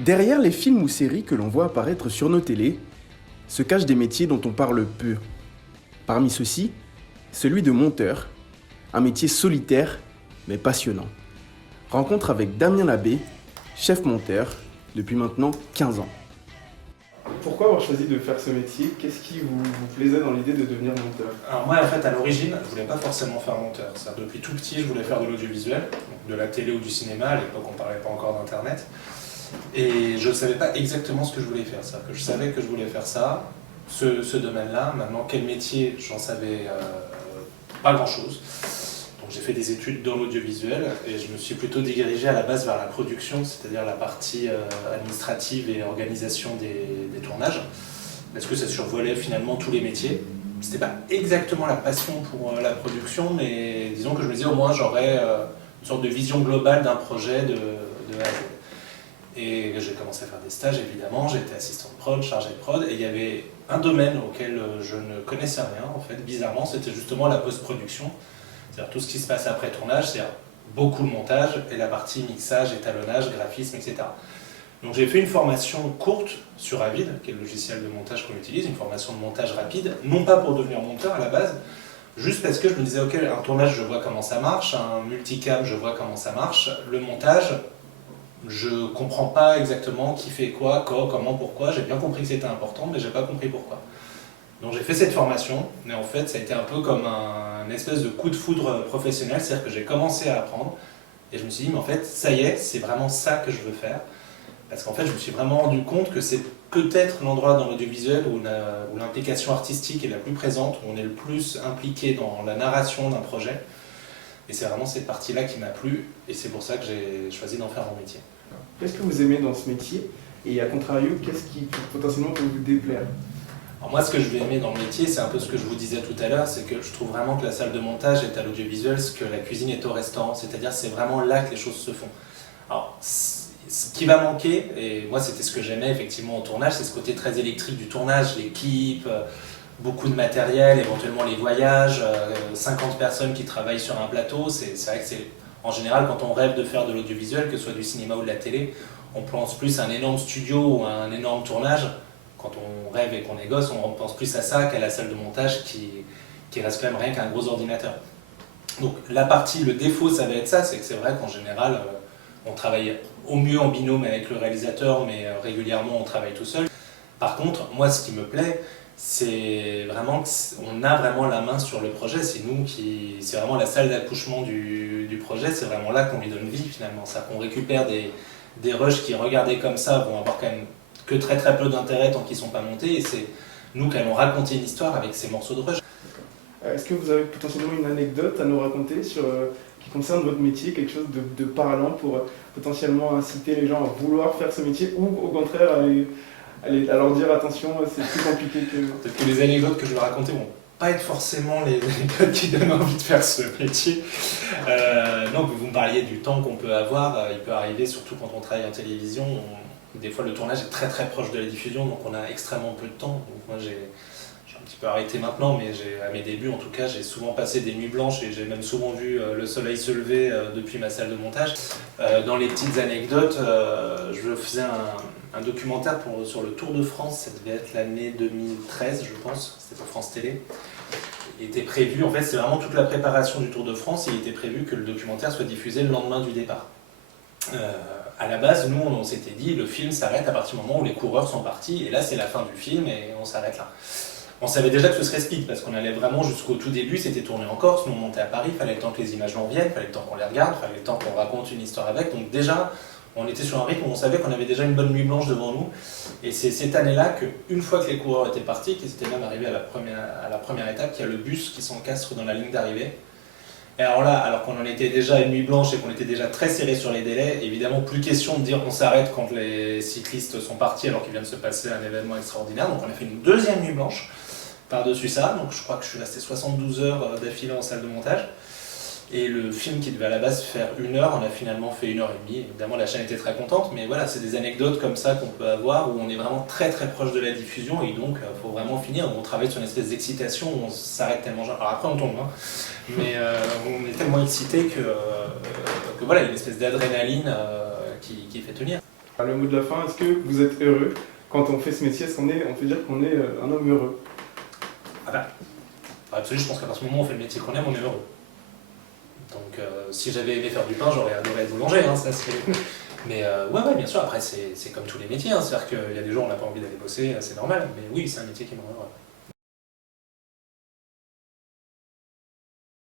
Derrière les films ou séries que l'on voit apparaître sur nos télés, se cachent des métiers dont on parle peu. Parmi ceux-ci, celui de monteur, un métier solitaire mais passionnant. Rencontre avec Damien Labbé, chef monteur, depuis maintenant 15 ans. Pourquoi avoir choisi de faire ce métier? Qu'est-ce qui vous plaisait dans l'idée de devenir monteur? Alors moi, en fait, à l'origine, je voulais pas forcément faire monteur. Depuis tout petit, je voulais faire de l'audiovisuel, donc de la télé ou du cinéma. À l'époque, on parlait pas encore d'Internet. Et je ne savais pas exactement ce que je voulais faire. Que je savais que je voulais faire ça, ce domaine-là. Maintenant, quel métier, j'en savais pas grand-chose. Donc j'ai fait des études dans l'audiovisuel et je me suis plutôt dirigé à la base vers la production, c'est-à-dire la partie administrative et organisation des tournages. Parce que ça survolait finalement tous les métiers. C'était pas exactement la passion pour la production, mais disons que je me disais au moins j'aurais une sorte de vision globale d'un projet de A à Z. Et j'ai commencé à faire des stages évidemment, j'étais assistant de prod, chargé de prod, et il y avait un domaine auquel je ne connaissais rien en fait, bizarrement, c'était justement la post-production. C'est-à-dire tout ce qui se passe après tournage, c'est-à-dire beaucoup de montage et la partie mixage, étalonnage, graphisme, etc. Donc j'ai fait une formation courte sur Avid, qui est le logiciel de montage qu'on utilise, une formation de montage rapide, non pas pour devenir monteur à la base, juste parce que je me disais, ok, un tournage, je vois comment ça marche, un multicam, je vois comment ça marche, le montage, je comprends pas exactement qui fait quoi, quand, comment, pourquoi, j'ai bien compris que c'était important, mais j'ai pas compris pourquoi. Donc j'ai fait cette formation, mais en fait ça a été un peu comme un espèce de coup de foudre professionnel, c'est-à-dire que j'ai commencé à apprendre, et je me suis dit, mais en fait, ça y est, c'est vraiment ça que je veux faire. Parce qu'en fait, je me suis vraiment rendu compte que c'est peut-être l'endroit dans l'audiovisuel où l'implication artistique est la plus présente, où on est le plus impliqué dans la narration d'un projet. Et c'est vraiment cette partie-là qui m'a plu, et c'est pour ça que j'ai choisi d'en faire mon métier. Qu'est-ce que vous aimez dans ce métier? Et à contrario, qu'est-ce qui potentiellement peut vous déplaire? Alors moi, ce que je vais aimer dans le métier, c'est un peu ce que je vous disais tout à l'heure, c'est que je trouve vraiment que la salle de montage est à l'audiovisuel, ce que la cuisine est au restaurant, c'est-à-dire c'est vraiment là que les choses se font. Alors, ce qui va manquer, et moi c'était ce que j'aimais effectivement au tournage, c'est ce côté très électrique du tournage, l'équipe, beaucoup de matériel, éventuellement les voyages, 50 personnes qui travaillent sur un plateau, c'est vrai que c'est... En général, quand on rêve de faire de l'audiovisuel, que ce soit du cinéma ou de la télé, on pense plus à un énorme studio ou à un énorme tournage. Quand on rêve et qu'on est gosse, on pense plus à ça qu'à la salle de montage qui reste quand même rien qu'un gros ordinateur. Donc la partie, le défaut, ça va être ça, c'est que c'est vrai qu'en général, on travaille au mieux en binôme avec le réalisateur, mais régulièrement on travaille tout seul. Par contre, moi ce qui me plaît, c'est vraiment qu'on a vraiment la main sur le projet, c'est vraiment la salle d'accouchement du projet, c'est vraiment là qu'on lui donne vie finalement. C'est-à-dire qu'on récupère des rushs qui, regardés comme ça, vont avoir quand même que très très peu d'intérêt tant qu'ils ne sont pas montés, et c'est nous qui allons raconter une histoire avec ces morceaux de rush. Est-ce que vous avez potentiellement une anecdote à nous raconter qui concerne votre métier, quelque chose de parlant pour potentiellement inciter les gens à vouloir faire ce métier, ou au contraire à leur dire attention, c'est plus compliqué que... Peut-être que les anecdotes que je vais raconter vont pas être forcément les anecdotes qui donnent envie de faire ce métier. Donc vous me parliez du temps qu'on peut avoir, il peut arriver, surtout quand on travaille en télévision, des fois le tournage est très très proche de la diffusion, donc on a extrêmement peu de temps. Donc moi j'ai un petit peu arrêté maintenant, mais à mes débuts en tout cas, j'ai souvent passé des nuits blanches et j'ai même souvent vu le soleil se lever depuis ma salle de montage. Dans les petites anecdotes, je faisais un documentaire sur le Tour de France, ça devait être l'année 2013 je pense, c'était pour France Télé. Il était prévu, en fait c'est vraiment toute la préparation du Tour de France, et il était prévu que le documentaire soit diffusé le lendemain du départ. À la base, nous on s'était dit le film s'arrête à partir du moment où les coureurs sont partis, et là c'est la fin du film et on s'arrête là. On savait déjà que ce serait speed, parce qu'on allait vraiment jusqu'au tout début, c'était tourné en Corse, nous on montait à Paris, il fallait le temps que les images en viennent, il fallait le temps qu'on les regarde, il fallait le temps qu'on raconte une histoire avec, donc déjà on était sur un rythme où on savait qu'on avait déjà une bonne nuit blanche devant nous, et c'est cette année-là qu'une fois que les coureurs étaient partis, qu'ils étaient même arrivés à la première étape, qu'il y a le bus qui s'encastre dans la ligne d'arrivée. Et alors là, alors qu'on en était déjà à une nuit blanche et qu'on était déjà très serré sur les délais, évidemment plus question de dire qu'on s'arrête quand les cyclistes sont partis alors qu'il vient de se passer un événement extraordinaire. Donc on a fait une deuxième nuit blanche par-dessus ça, donc je crois que je suis resté 72 heures d'affilée en salle de montage. Et le film qui devait à la base faire 1 heure, on a finalement fait 1 heure et demie. Évidemment la chaîne était très contente, mais voilà, c'est des anecdotes comme ça qu'on peut avoir où on est vraiment très très proche de la diffusion, et donc il faut vraiment finir. On travaille sur une espèce d'excitation où on s'arrête tellement. Alors après on tombe, hein, mais on est tellement excité que voilà, il y a une espèce d'adrénaline qui fait tenir. Le mot de la fin, est-ce que vous êtes heureux quand on fait ce métier? Est-ce qu'on peut dire qu'on est un homme heureux? Ah bah, absolument, je pense qu'à partir du moment où on fait le métier qu'on aime, on est heureux. Donc si j'avais aimé faire du pain, j'aurais adoré être boulanger, hein, ça c'est... Mais ouais, bien sûr, après c'est comme tous les métiers, hein, c'est-à-dire qu'il y a des jours où on n'a pas envie d'aller bosser, c'est normal, mais oui, c'est un métier qui me rend heureux.